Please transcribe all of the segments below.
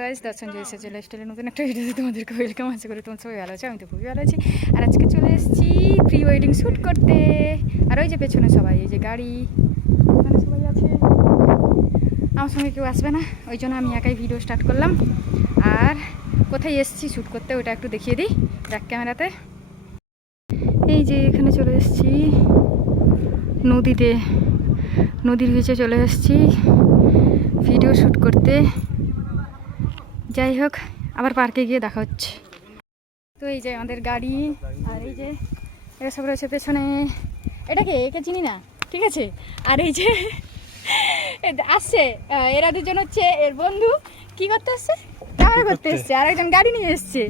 Guys দর্শন জয়সে লাইফস্টাইলের নতুন একটা ভিডিওতে তোমাদেরকে ওয়েলকাম। আশা করি তোমার সবাই ভালো আছে, আমি তো খুবই ভালো আছি। আর আজকে চলে এসেছি প্রি ওয়েডিং শ্যুট করতে। আর ওই যে পেছনে সবাই, এই যে গাড়ি, ওখানে সবাই আছে। আমার সঙ্গে কেউ আসবে না, ওই জন্য আমি একাই ভিডিও স্টার্ট করলাম। আর কোথায় এসেছি শ্যুট করতে ওটা একটু দেখিয়ে দিই ব্যাক ক্যামেরাতে। এই যে এখানে চলে এসেছি নদীতে, নদীর নিচে চলে এসেছি ভিডিও শ্যুট করতে। যাই হোক, আবার পার্কে গিয়ে দেখা হচ্ছে। তো এই যে আমাদের গাড়ি, আর এই যে এরা সব রয়েছে পেছনে। এটাকে একে চিনি না, ঠিক আছে। আর এই যে আসছে, এরা দুজন হচ্ছে এর বন্ধু। কি করতে আসছে? ক্যামেরা করতে এসছে। আরেকজন গাড়ি নিয়ে এসছে।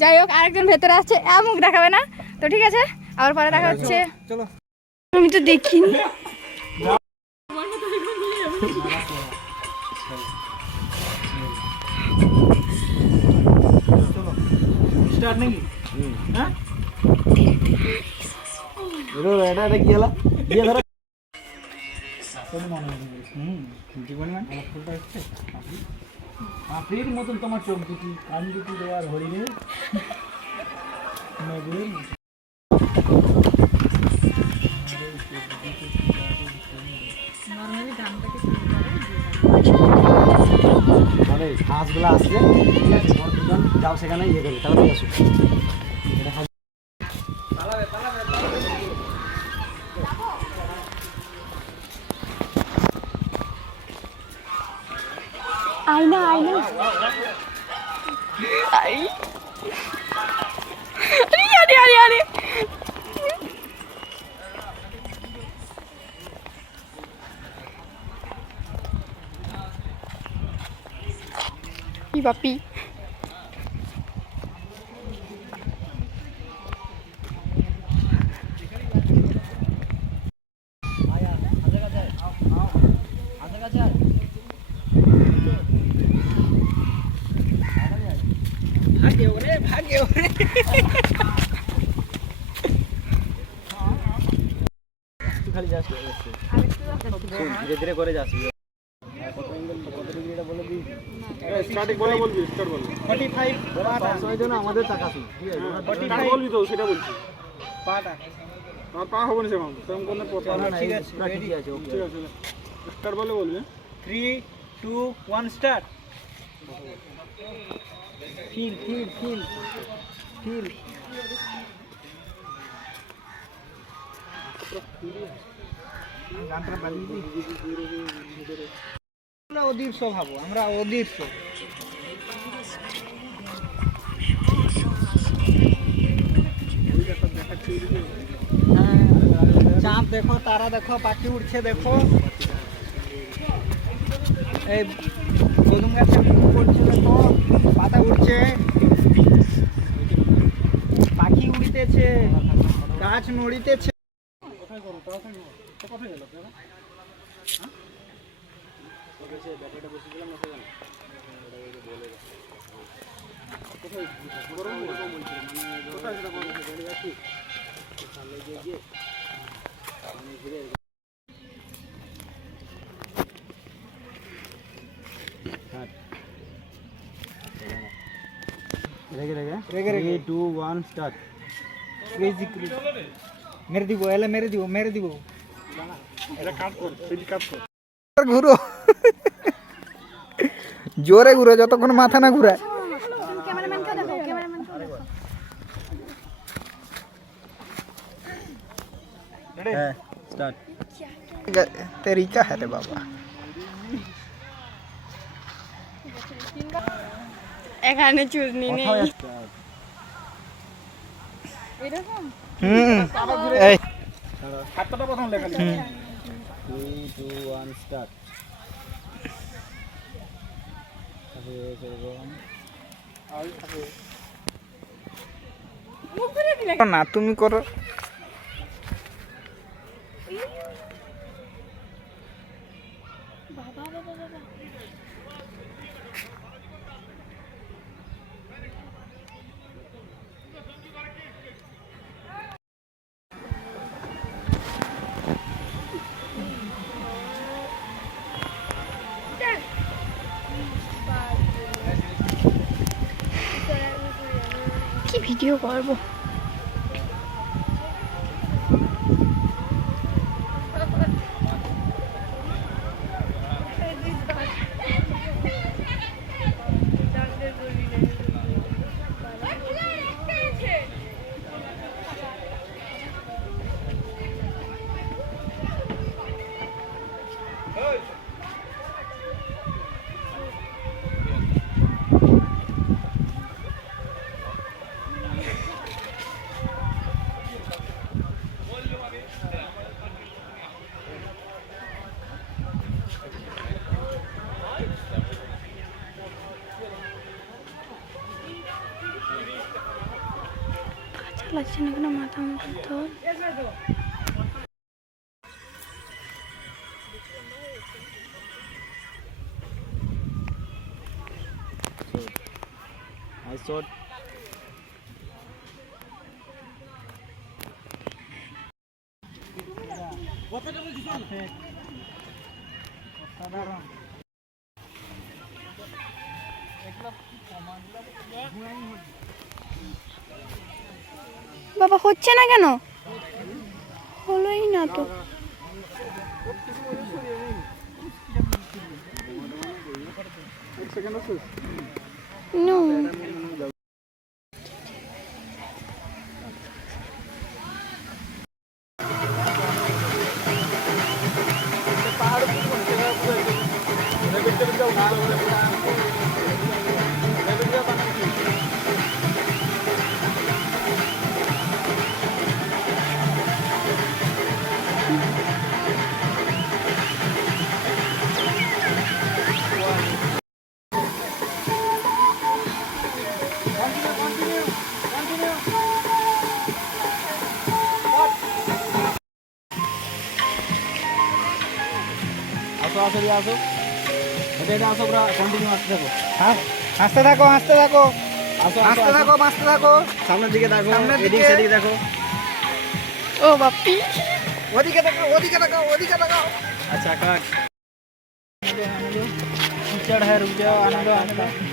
যাই হোক, আরেকজন ভেতরে আসছে, মুখ দেখাবে না তো, ঠিক আছে। আবার পরে দেখা হচ্ছে। আমি তো দেখিনি। স্টার্ট নাকি হ্যাঁ এটা এটা কি হলো দিয়ে ধরো জীবনে ফুলটা হচ্ছে আপনির মতন তোমার চোখ দুটি কান দুটি দেওয়ার হরিণে ঘাসগুলো আসছে, ঠিক আছে, দুজন যাও সেখানে ইয়ে করবে, তাহলে আসো। আয়না আয়না আরে আরে আরে কি বাপি। ভাগে ওরে খালি যাচ্ছে, ধীরে ধীরে করে যাচ্ছে। কত ডিগ্রি এটা বলে দিই, স্টার্টিং বলে বলবি, স্টার্ট বল 45 পাটা সবাই জন্য আমাদের টাকা আছে, ঠিক আছে, 45 বলবি তো, সেটা বলছি পাটা আর পা হবে না সেরকম তেমন কোন কথা না। ঠিক আছে, রেডি আছে, ওকে, ঠিক আছে, স্টার্ট বলে বলবি। 3 2 1 start. Feel feel feel feel গানটা বাজিয়ে দিই। আমরা অদৃশ্য ভাবো, আমরা অদৃশ্য। চাঁদ দেখো, তারা দেখো, পাখি উঠছে দেখো। এই কদম গাছে পড়ছে দেখো, পাতা উঠছে, পাখি উড়িতেছে, গাছ নড়িতেছে। কোথায় করো তাড়াতাড়ি, কোথায় গেল আপনারা? হ্যাঁ ওকে, ব্যাটারিটা বসে দিলাম না সেখানে, এটা বলে কোথায় গরম বলছিল, মানে কোথায় সেটা বলে বলে যাচ্ছি সামনে গিয়ে মানে ঘুরে রেগে 3 2 1 স্টার্ট। ক্রেজি ক্রেজি মেরে দিব, এলে মেরে দিব, মেরে দিব। এটা কাট কর, এই কাট কর, ঘুরো জোরে ঘুরো, যতক্ষণ মাথা না ঘুরায়। ক্যামেরাম্যানকে দেখো, ক্যামেরাম্যানকে দেখো। रेडी है, स्टार्ट। तरीका है रे बाबा। এখানে চুরনি নেই এরকম। এই হাতটা প্রথম লেখা লিখো। 3 2 1 স্টার্ট। না তুমি করো। বাবা বাবা বাবা ভিডিও করবো। লাগছে না কেন মাথা মুখে তো Nice shot. বাবা হচ্ছে না কেন? হলোই না তো। No. আসো আসো দিয়ে আসো, এটা এটা আসো, পুরো কন্টিনিউ আসতে থাকো। হ্যাঁ, হাসতে থাকো হাসতে থাকো আসো হাসতে আসো থাকো হাসতে থাকো। সামনের দিকে দেখো, সামনের এদিক দিকে। সেদিক দেখো। ও বাপ্পি ওদিকে দেখো ওদিকে দেখো ওদিকে দেখো। अच्छा काट। कीचड़ है, रुक जाओ, आने दो आने दो।